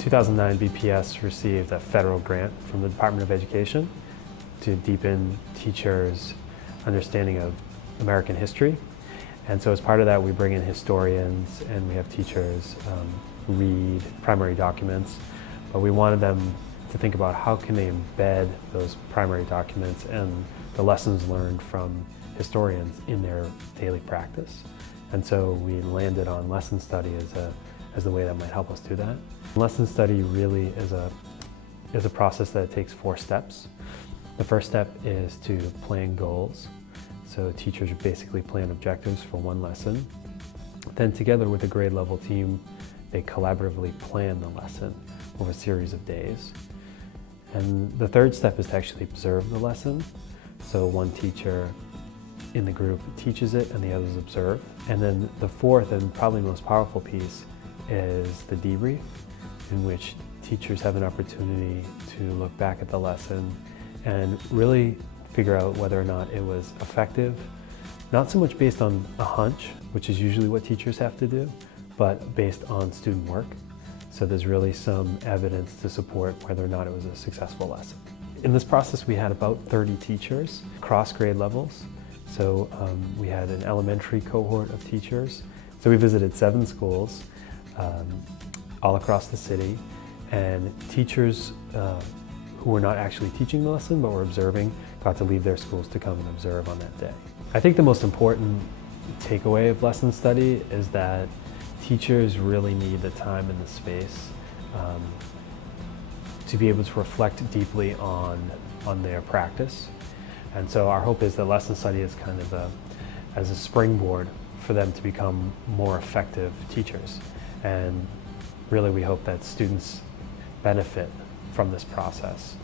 2009, BPS received a federal grant from the Department of Education to deepen teachers' understanding of American history. And so as part of that, we bring in historians and we have teachers read primary documents, but we wanted them to think about how can they embed those primary documents and the lessons learned from historians in their daily practice. And so we landed on lesson study as the way that might help us do that. Lesson study really is a process that takes 4 steps. The first step is to plan goals. So teachers basically plan objectives for one lesson. Then together with a grade level team, they collaboratively plan the lesson over a series of days. And the third step is to actually observe the lesson. So one teacher in the group teaches it and the others observe. And then the fourth and probably most powerful piece is the debrief, in which teachers have an opportunity to look back at the lesson and really figure out whether or not it was effective, not so much based on a hunch, which is usually what teachers have to do, but based on student work. So there's really some evidence to support whether or not it was a successful lesson. In this process, we had about 30 teachers across grade levels. So we had an elementary cohort of teachers. So we visited 7 schools all across the city, and teachers who were not actually teaching the lesson but were observing got to leave their schools to come and observe on that day. I think the most important takeaway of lesson study is that teachers really need the time and the space to be able to reflect deeply on their practice. And so our hope is that lesson study is kind of as a springboard for them to become more effective teachers. And really we hope that students benefit from this process.